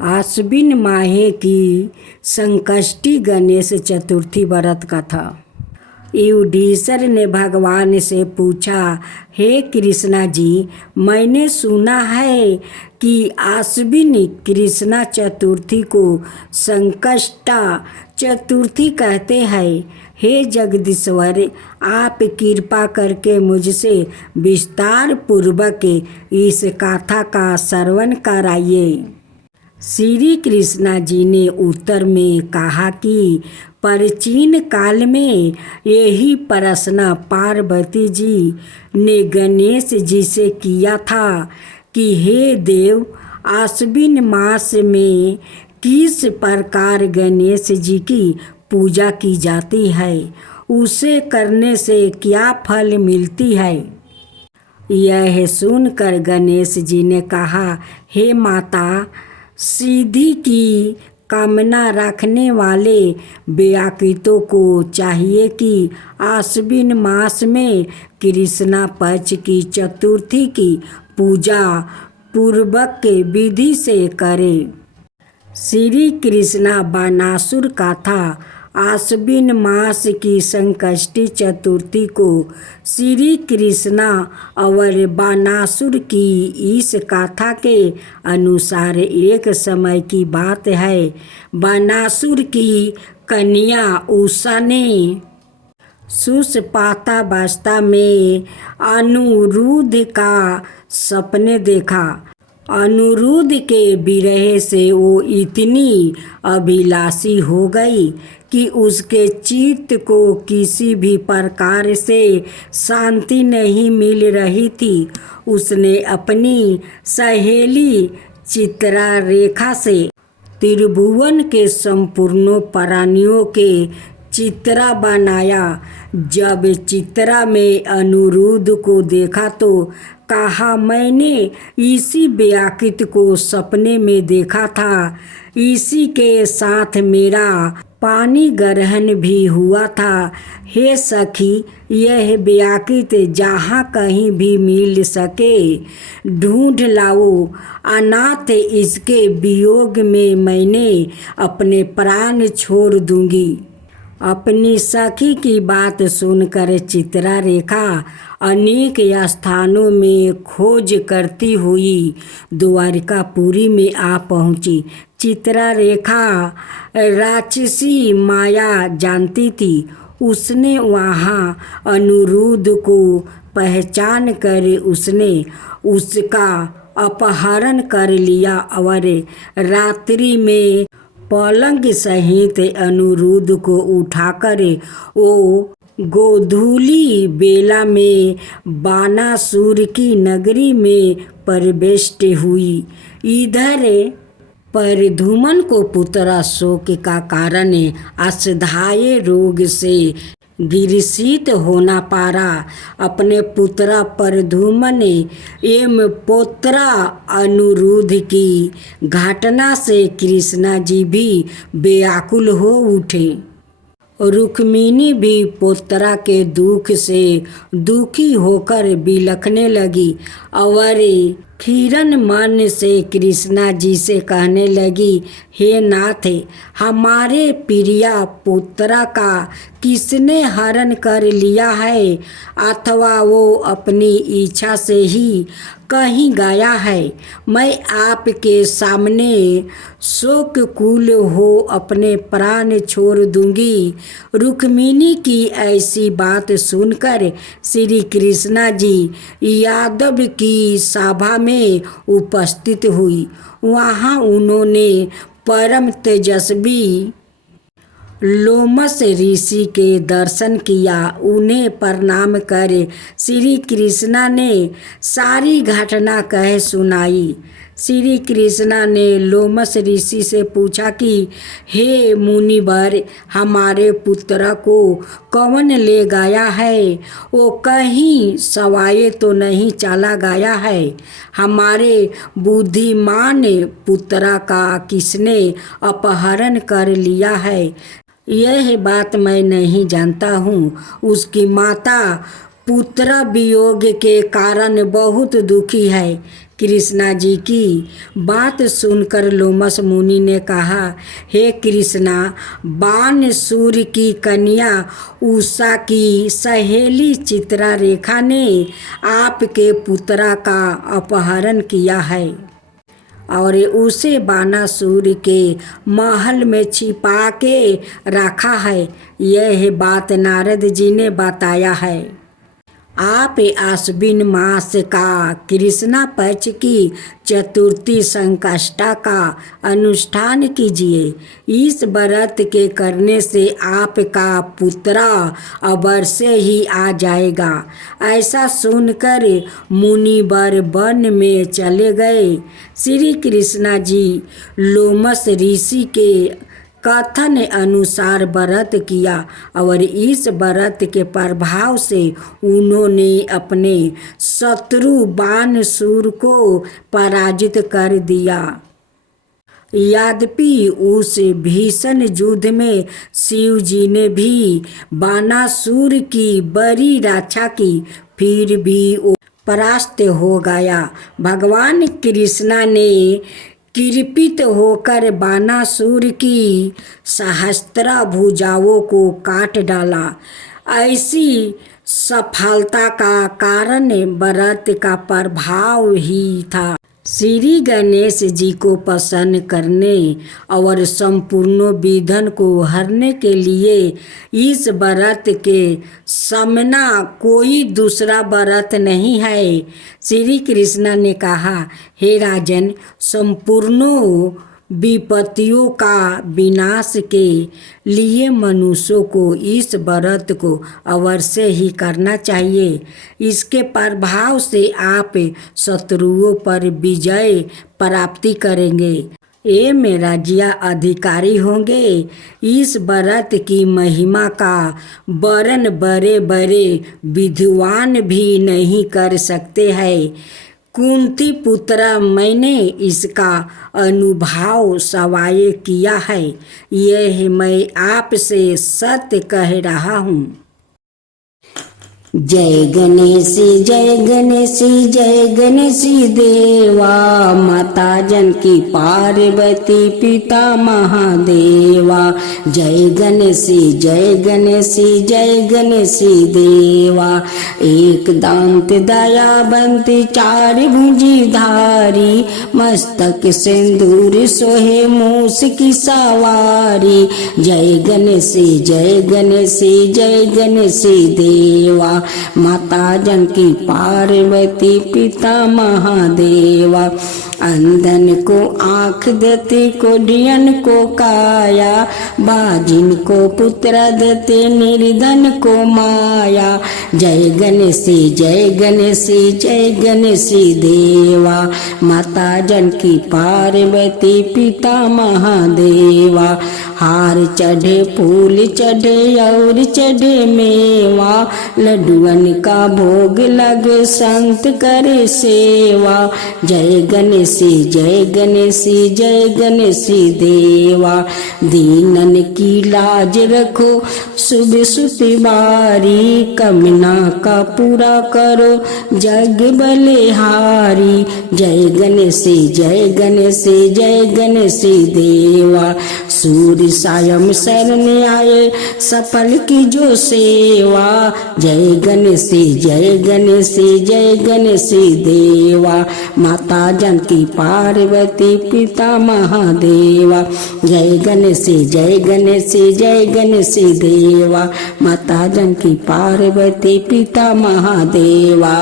आश्विन माहे की संकष्टी गणेश चतुर्थी व्रत कथा। युधिष्ठिर ने भगवान से पूछा, हे कृष्णा जी, मैंने सुना है कि आश्विन कृष्णा चतुर्थी को संकष्टा चतुर्थी कहते हैं। हे जगदीश्वर, आप कृपा करके मुझसे विस्तार पूर्वक इस कथा का श्रवण कराइए। श्री कृष्णा जी ने उत्तर में कहा कि प्राचीन काल में यही प्रश्न पार्वती जी ने गणेश जी से किया था कि हे देव, आश्विन मास में किस प्रकार गणेश जी की पूजा की जाती है, उसे करने से क्या फल मिलती है। यह सुनकर गणेश जी ने कहा, हे माता, सिद्धि की कामना रखने वाले व्याकुतों को चाहिए कि आश्विन मास में कृष्णा पक्ष की चतुर्थी की पूजा पूर्वक विधि से करें। श्री कृष्णा बानासुर कथा। आश्विन मास की संकष्टी चतुर्थी को श्री कृष्णा और बानासुर की इस कथा के अनुसार एक समय की बात है। बानासुर की कन्या उषा ने सुषुप्तावस्था में अनिरुद्ध का सपने देखा। अनिरुद्ध के विरह से वो इतनी अभिलाषी हो गई कि उसके चित्त को किसी भी प्रकार से शांति नहीं मिल रही थी। उसने अपनी सहेली चित्ररेखा से त्रिभुवन के संपूर्ण प्राणियों के चित्रा बनाया। जब चित्रा में अनिरुद्ध को देखा तो कहा, मैंने इसी व्याकुत को सपने में देखा था, इसी के साथ मेरा पानी ग्रहण भी हुआ था। हे सखी, यह व्याकुत जहाँ कहीं भी मिल सके ढूंढ लाओ, अनाथ इसके वियोग में मैंने अपने प्राण छोड़ दूंगी। अपनी सखी की बात सुनकर चित्ररेखा अनेक स्थानों में खोज करती हुई द्वारिकापुरी में आ पहुंची। चित्ररेखा राक्षसी माया जानती थी। उसने वहां अनिरुद्ध को पहचान कर उसने उसका अपहरण कर लिया और रात्रि में पलंग सहित अनिरुद्ध को उठाकर वो गोधूली बेला में बानासुर की नगरी में प्रविष्ट हुई। इधर प्रद्युम्न को पुत्र शोक का कारण असाध्य रोग से ग्रसित होना पारा। अपने पुत्र प्रद्युम्न एवं पौत्र अनिरुद्ध की घटना से कृष्णा जी भी व्याकुल हो उठे। रुक्मिणी भी पुत्रा के दुख से दुखी होकर बिलखने लगी और खीरन मन से कृष्णा जी से कहने लगी, हे नाथ, हमारे प्रिय पुत्रा का किसने हरण कर लिया है, अथवा वो अपनी इच्छा से ही कहीं गया है। मैं आपके सामने शोककुल हो अपने प्राण छोड़ दूंगी। रुक्मिणी की ऐसी बात सुनकर श्री कृष्णा जी यादव की सभा में उपस्थित हुई। वहाँ उन्होंने परम तेजस्वी लोमस ऋषि के दर्शन किया। उन्हें प्रणाम कर श्री कृष्णा ने सारी घटना कह सुनाई। श्री कृष्णा ने लोमस ऋषि से पूछा कि हे मुनिवर, हमारे पुत्र को कौन ले गया है? वो कहीं सवाए तो नहीं चला गया है? हमारे बुद्धिमान पुत्र का किसने अपहरण कर लिया है? यह बात मैं नहीं जानता हूँ। उसकी माता पुत्र वियोग के कारण बहुत दुखी है। कृष्णा जी की बात सुनकर लोमस मुनि ने कहा, हे कृष्णा, बानसूर की कन्या उषा की सहेली चित्रारेखा ने आपके पुत्रा का अपहरण किया है और उसे बानासुर के महल में छिपा के रखा है। यह बात नारद जी ने बताया है। आप आश्विन मास का कृष्णा पक्ष की चतुर्थी संकष्टा का अनुष्ठान कीजिए। इस व्रत के करने से आपका पुत्र अवश्य ही आ जाएगा। ऐसा सुनकर मुनिवर वन में चले गए। श्री कृष्णा जी लोमस ऋषि के कथन अनुसार व्रत किया और इस व्रत के प्रभाव से उन्होंने अपने शत्रु बानसूर को पराजित कर दिया। यद्यपि उस भीषण युद्ध में शिव जी ने भी बानासुर की बड़ी रक्षा की, फिर भी वो परास्त हो गया। भगवान कृष्णा ने कृपित होकर बानासुर की सहस्त्र भुजाओं को काट डाला। ऐसी सफलता का कारण व्रत का प्रभाव ही था। श्री गणेश जी को प्रसन्न करने और संपूर्ण विघ्न को हरने के लिए इस व्रत के समना कोई दूसरा व्रत नहीं है। श्री कृष्ण ने कहा, हे राजन, संपूर्ण विपत्तियों का विनाश के लिए मनुष्यों को इस व्रत को अवश्य ही करना चाहिए। इसके प्रभाव से आप शत्रुओं पर विजय प्राप्ति करेंगे एवं राज्य अधिकारी होंगे। इस व्रत की महिमा का वर्णन बड़े बड़े विद्वान भी नहीं कर सकते हैं। कुंती पुत्र, मैंने इसका अनुभव स्वयं किया है। यह मैं आपसे सत्य कह रहा हूँ। जय गणेश जय गणेश जय गणेश देवा, माता जानकी पार्वती पिता महादेवा। जय गणेश जय गणेश जय गणेश देवा, एक दांत दयावंत चार भुजी धारी, मस्तक सिंदूर सोहे मूस की सवारी। जय गणेश जय गणेश जय गणेश देवा, माता जानकी पार्वती पिता महादेवा। अंधन को आँख देते, कोढ़ियन को काया, बाजिन को पुत्र देते, निर्धन को माया। जय गणेश जय गणेश जय गणेश देवा, माता जानकी पार्वती पिता महादेवा। हार चढ़े फूल चढ़े और चढ़े मेवा, लड्डुअन का भोग लगे संत करे सेवा। जय गणेश जय गणेश जय गणेश देवा, दीनन की लाज रखो शुभ सुतिवारी, कमना का पूरा करो जग बलिहारी। जय गणेश जय गणेश जय गणेश देवा, सूर्य सायं शरण आए सफल की जो सेवा। जय गणेश जय गणेश जय गणेश देवा, माता जानकी पार्वती पिता महादेवा। जय गणेश जय गणेश जय गणेश देवा, माता जानकी पार्वती पिता महादेवा।